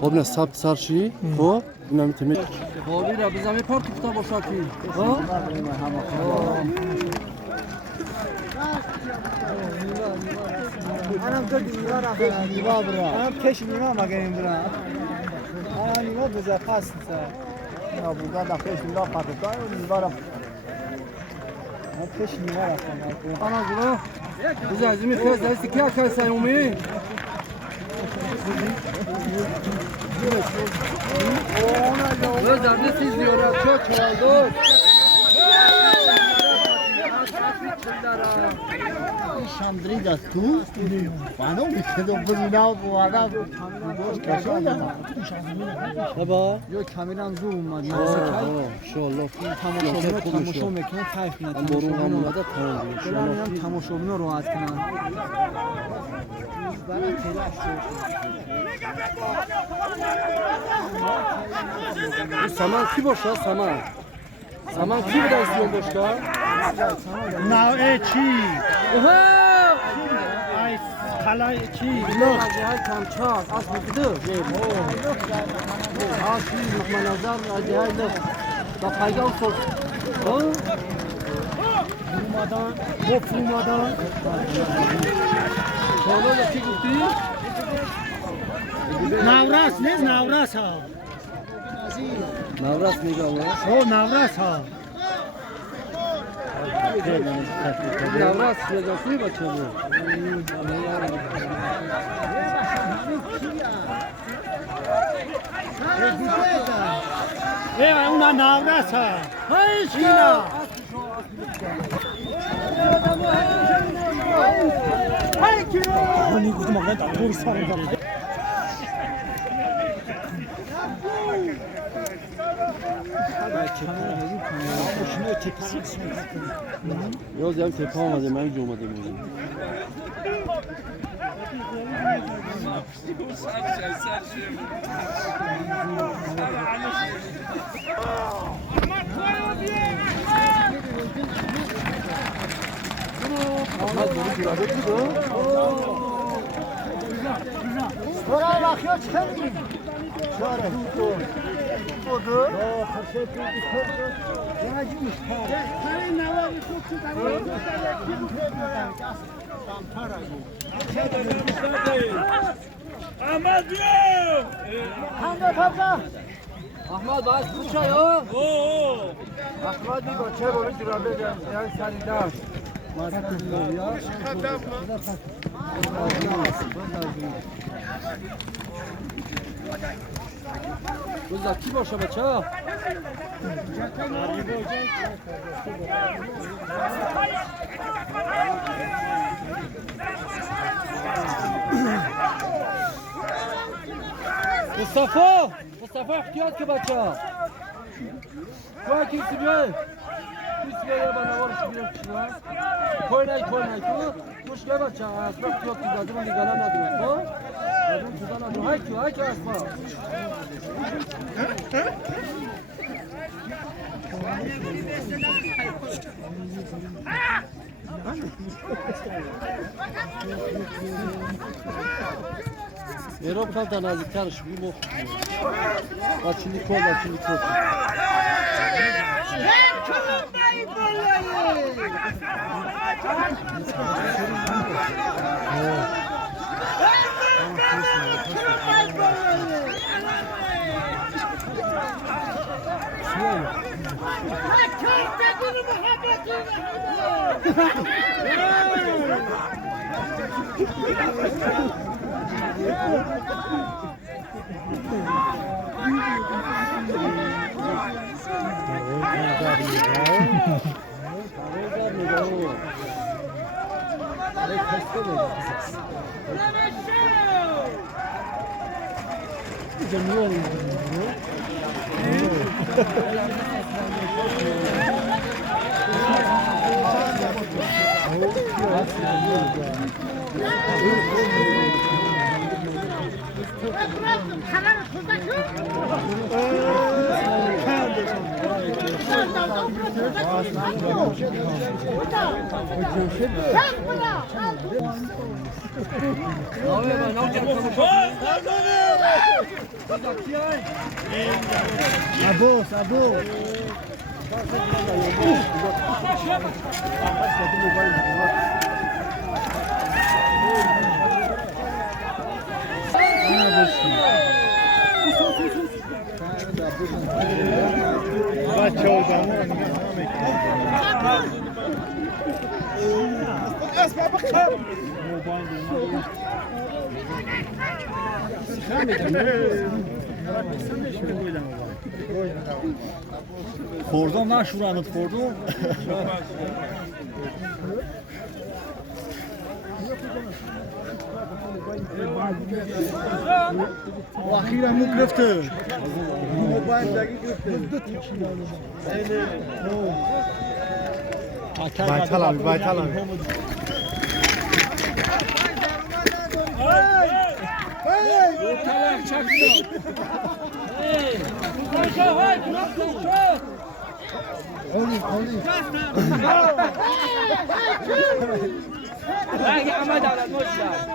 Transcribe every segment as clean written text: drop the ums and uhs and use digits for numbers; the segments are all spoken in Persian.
خب نه ثبت سرشی خب اینم تیمی خوابی را بزنی پارت کتا باشاتی ها منم تو دیوار رفتم دیوار برا منم کش نیما مگه برا منم نیما بزا پس نه بودا دا کش نیما پاتو دیوار من کش نیما رفتم انا برو بزن زمین خیز دستی کیا کار سیومی بزن دستی زیارت چه چالدور شاندری دا تو بانو میخدم بزناو بوادا بابا یو کامرام زوم اومد انشالله تماشا میکنن کیف میکنن برون هم اومده تمام انشالله تماشا میکنن راحت کنن سامان کی باشه سامان سامان کی بوده استیون باشه نه چی ای کلای چی نه جهت کم چاس اصل بده آشی منظر جهت نه با پیام صورت اومدن گفت اومدن شما یکی گفتی نوراس نیست نوراس ها نوراس میگم او نوراس ها نوراس رجاسی بچه بود اونا نوراس ها اینا 아니 무슨 막난 나보고 사는 거 Yoz ya tepe olmadı, ben olmadı mı? Oraya bakıyor çıkamıyor. Şöyle. Oldu. Yağcıymış. Karın ne var? Çok çıkamıyor. Ahmet yok. Hangi kapta? Ahmet bas kuşa ya. Ahmet bir bache böyle durabe yani sarıda. Buzda ki başa bacha? Mustafa! Mustafa ihtiyat ki bacha. Koy kimsi bir. Bismillah bana var şu bir kişiler. Koynay tu. Kuş gel bacha. Asma ihtiyat ki zaten bunu gelen adı. Ko? Zaten tutan adı. Hay ki asma. Europa da nazikler şu bu. Açını kol. Pardon. Abo, abo. Bate oradan. Fordon lan şuranın Fordon. Ahira mı grifte? Baytal abi, Baytal abi. Ortalar çakıyor. Hey! Koşa hay, koşa. Hadi ama da moşlar.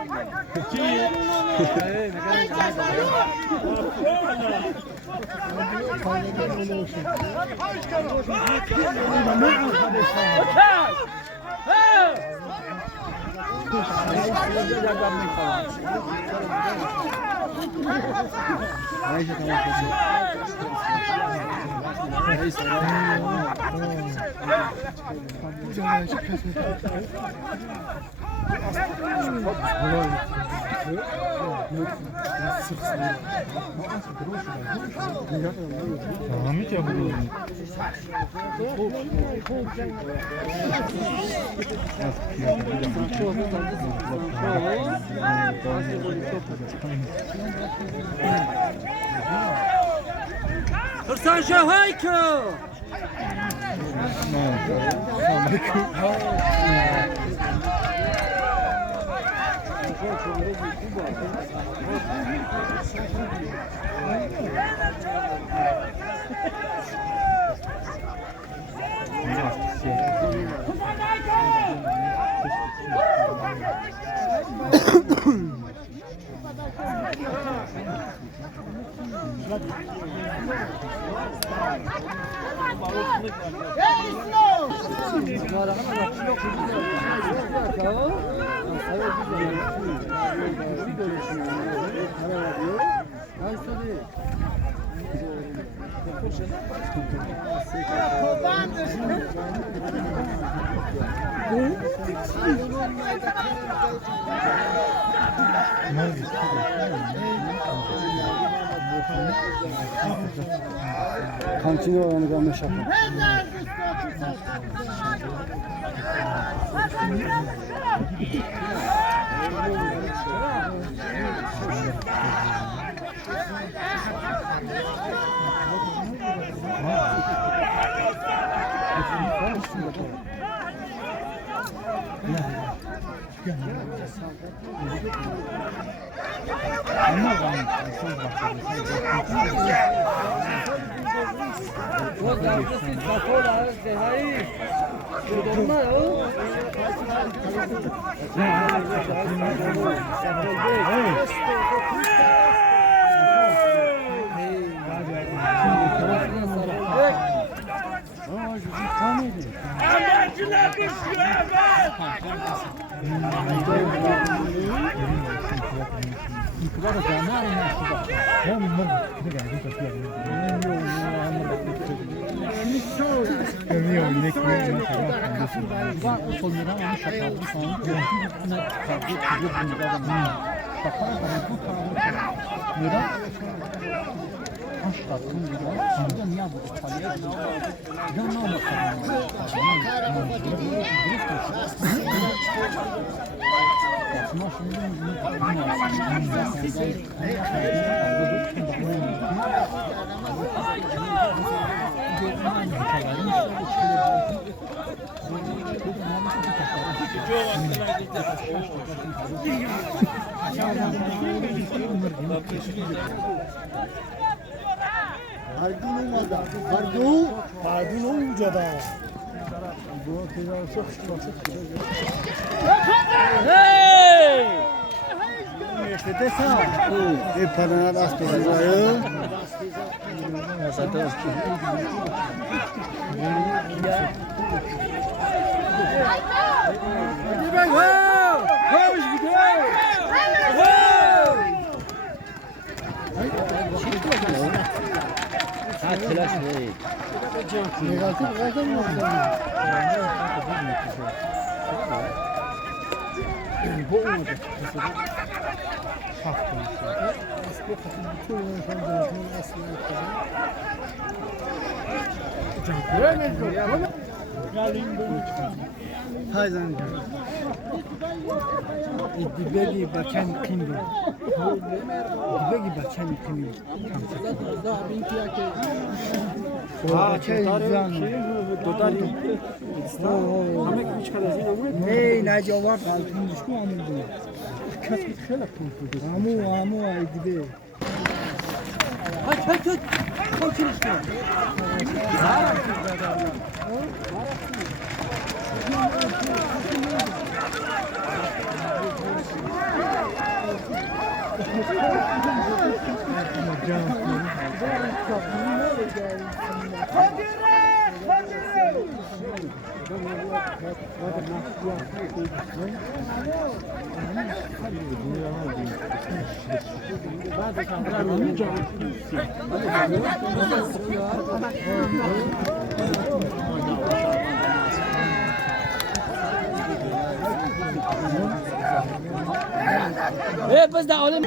Ahmet ya bu. Hırsan Şahayko. Kantini oranı ben meşapım. Hardun olunca da. Bu kadar çok Hey! işte desem. Bir parana da aspezin ayı. Zaten Hadi bak ha! Koş gidiyor! Ha telaş değil. negatif rakam mı? Bu olmadı. Haydan. Dibegi bakan kindu. Dibegi bakan kindu. Ha, şey izan. Dodari. Ne, ne cevap altın düşkü anladım. Kasıt şöyle konuşuyor. Amu ay gibi. Kaç. Kaçır işte. Biz de alalım.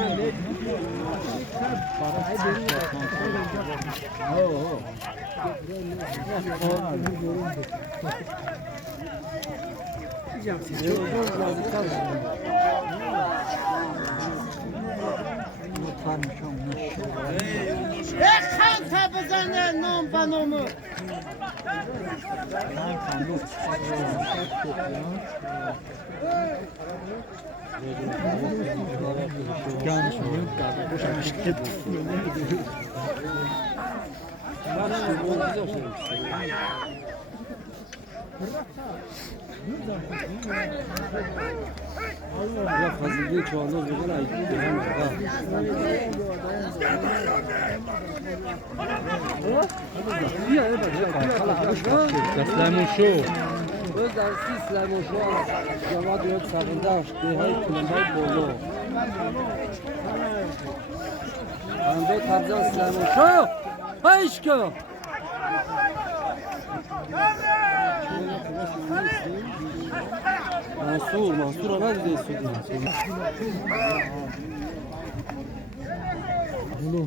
Kanta bızanlar non panomu. Ya fazla değil şu anda buradan ait. Selamun şu. Özler siz selamun şu an. Cevap yok sabırdaş. Dehay kulambay bolu. Ando tabzan selamun şu. Hayşka. Mansur ona da değilsin. Bunu.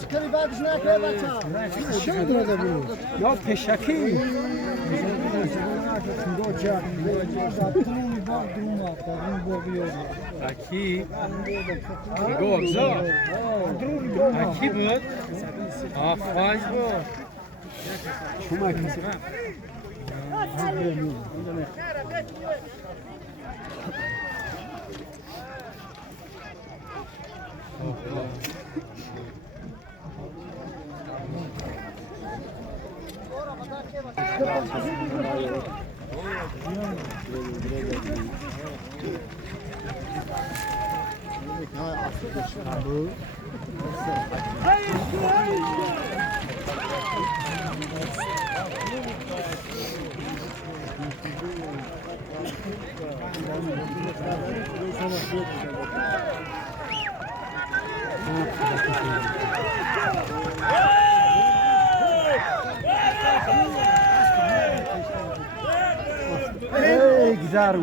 Çıkarı bak şuna kadar baça. Şöyle de bu. Ya peşaki. Aqui. Igual, aqui, mano. Ah, faz, mano. Şuma kesi. Hey, güzel.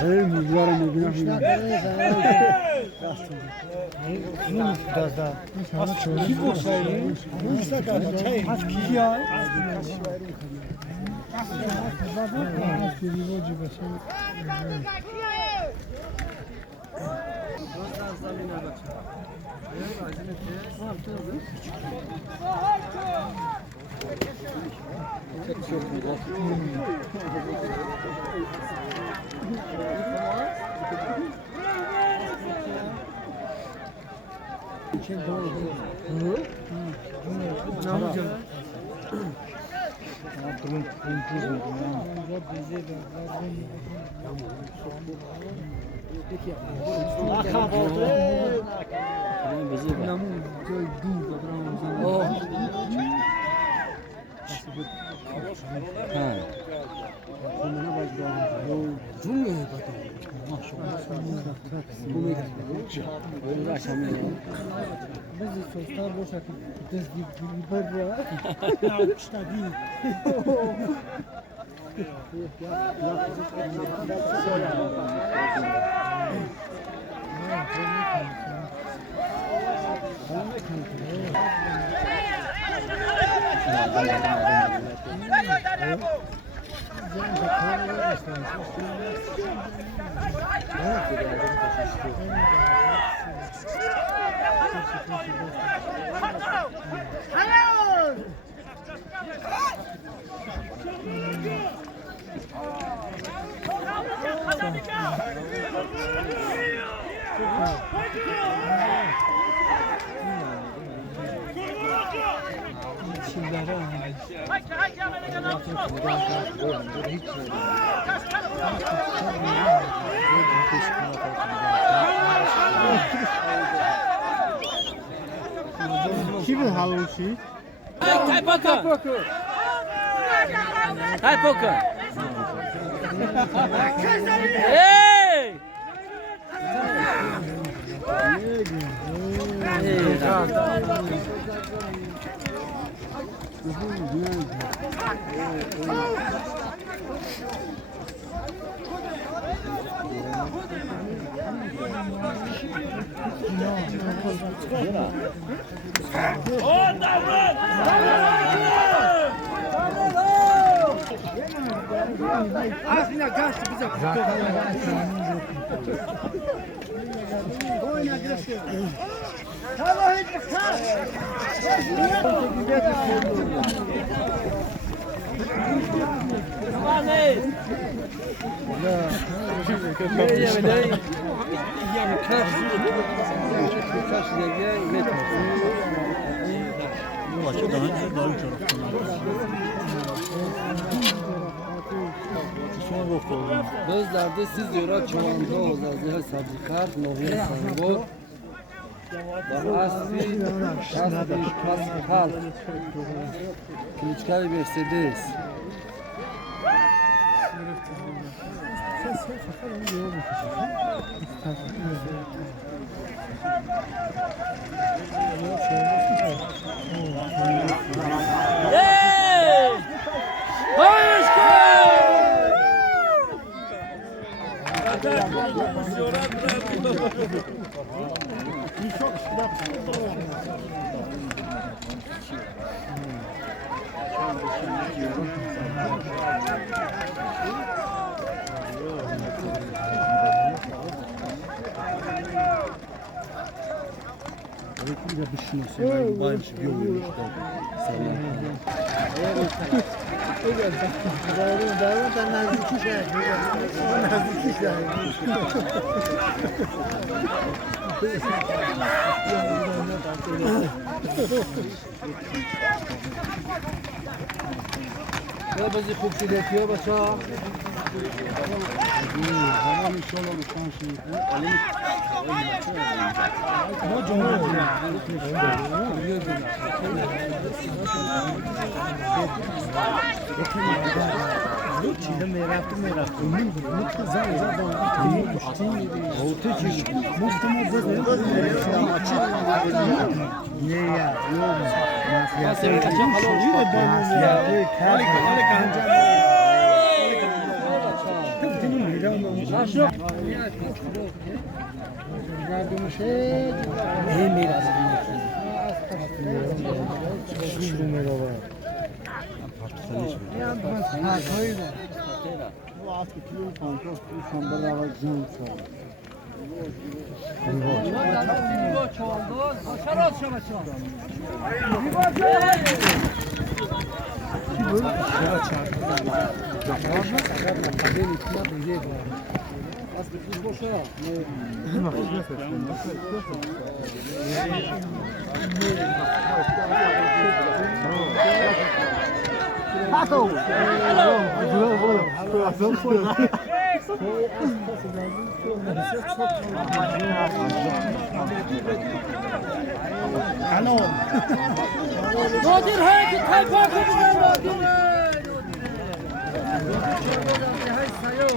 Hey, güzel mi günah? Biraz daha. Kim o sayı? Kaç kişi ya? Kimin halusi? Taj poker! Taj poker! Ej! Gözlerde siz yora çuvanda ozazlığa sabıkar, nohya sango, Asli, Kaskal, Kılıçkar Mercedes. Hey! Hayır! Ya bizi kupçiletiyor başa. Tamam inşallah bu şansı. Ama cumhur ya. Çiğde meraklı. Mutlu zaten düştü. Ortacı. Muhtemelen ne ya? Ya sen kaçan kalıyor. نادر هاي تايبا كبر نادر هاي سايو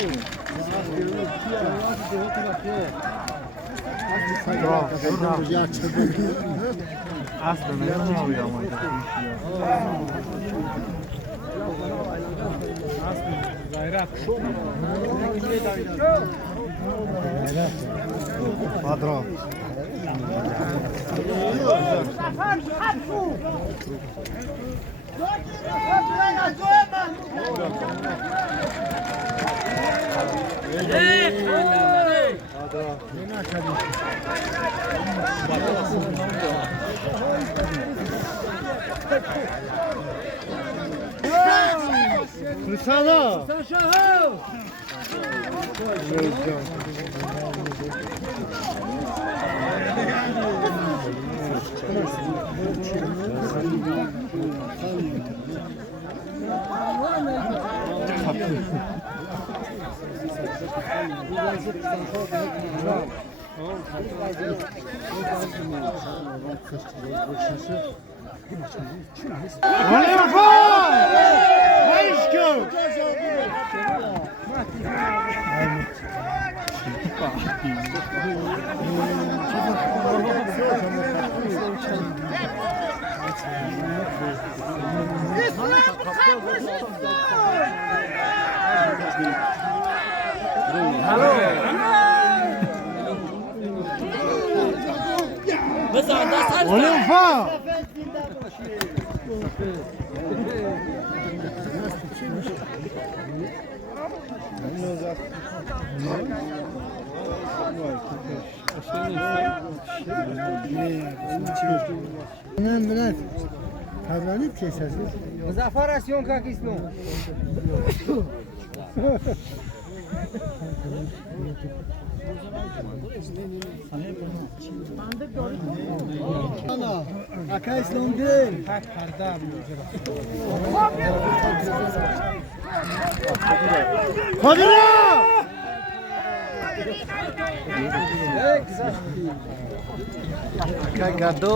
Rısana. Saşa Olha من تبرانی کیسه است. مظفر است یون که کیسنو. Ana, akay İslam değil. Hadi ya! Cagado.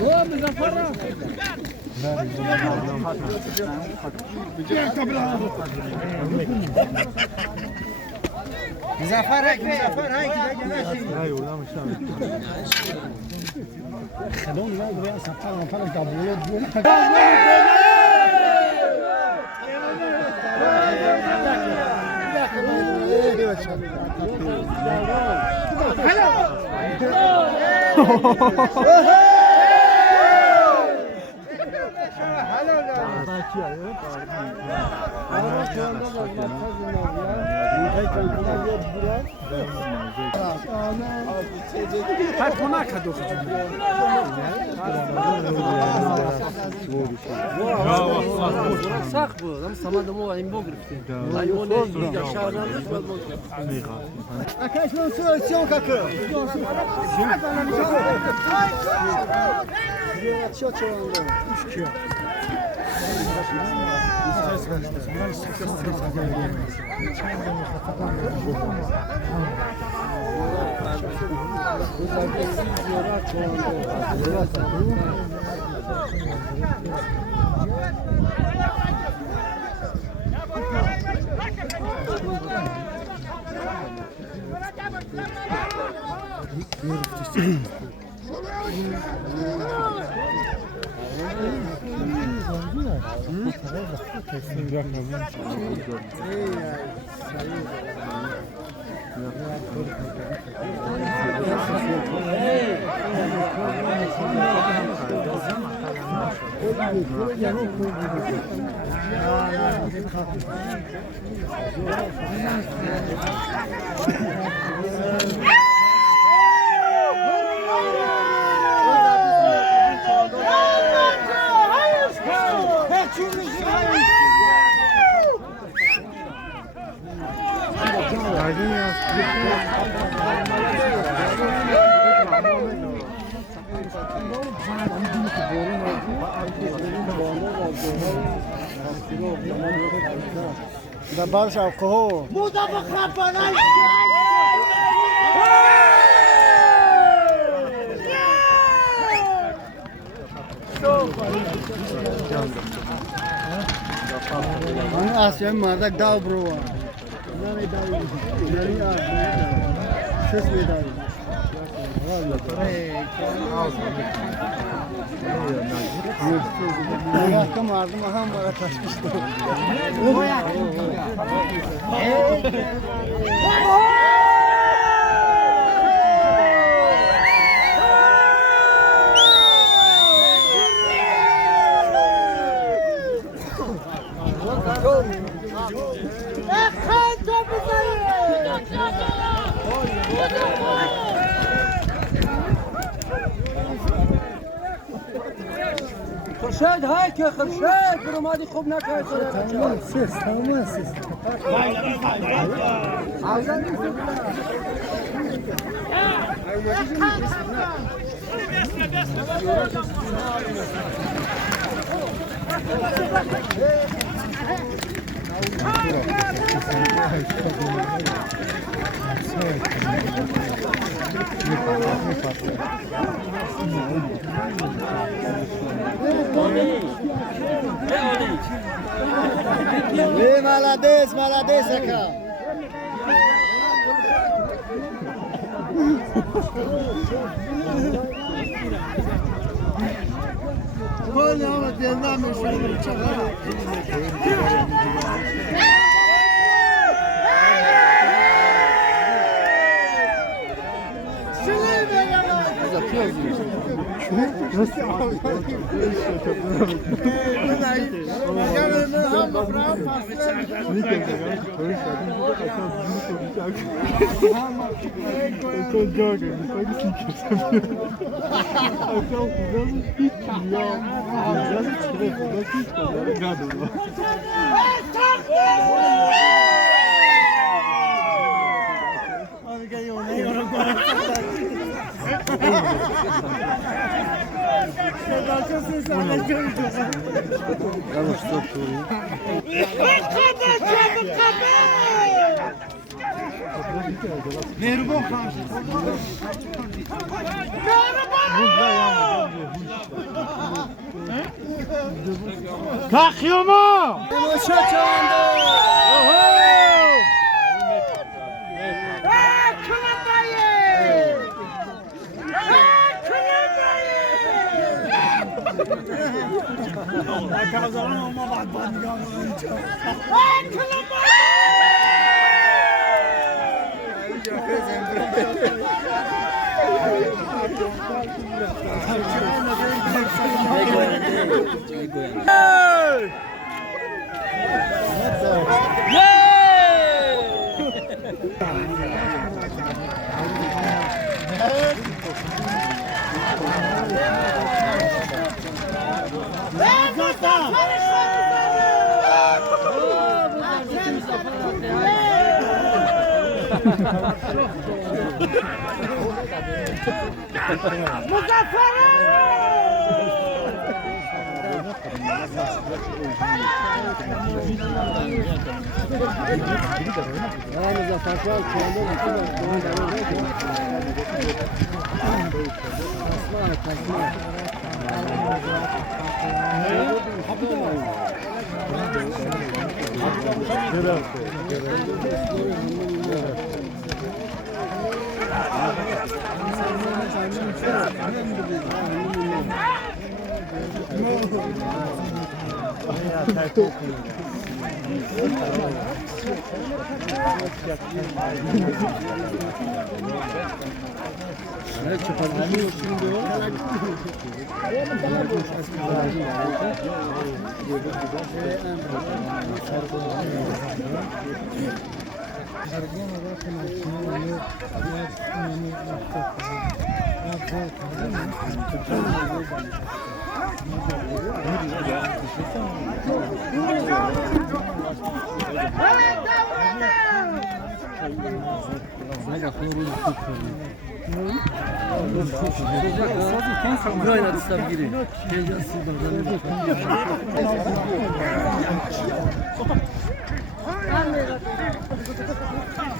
Boa, Muzaffer. مظفر هاي هاي ولا مش تمام. خلون ما يبغى يسافر من فرق دابولو. Da barış avkohu. Bu da bu kapanay. Bunu asyan mardak dav bro. Nani dav? Nani a? Ses mi dav? Ayakta mardım aham bana taşmıştı. Kan topuzayı. خورشید های که خورشید برو مادی خوب نکنه Tamam ses, tamam ses. Молодец, молодец, Ака. Коля, вот я нам еще Mehruban Khan. Kalkıyor mu? Ukrayna dışarı giriyor. Geleceğiz sizden.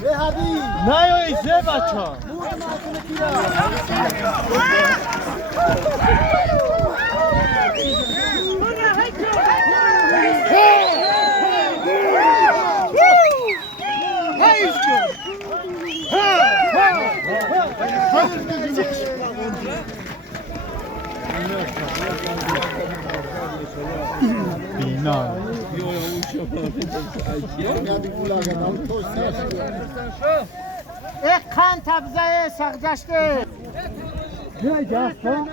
نه ایسه بچه یک کان تبزه سرگشته نه جاستا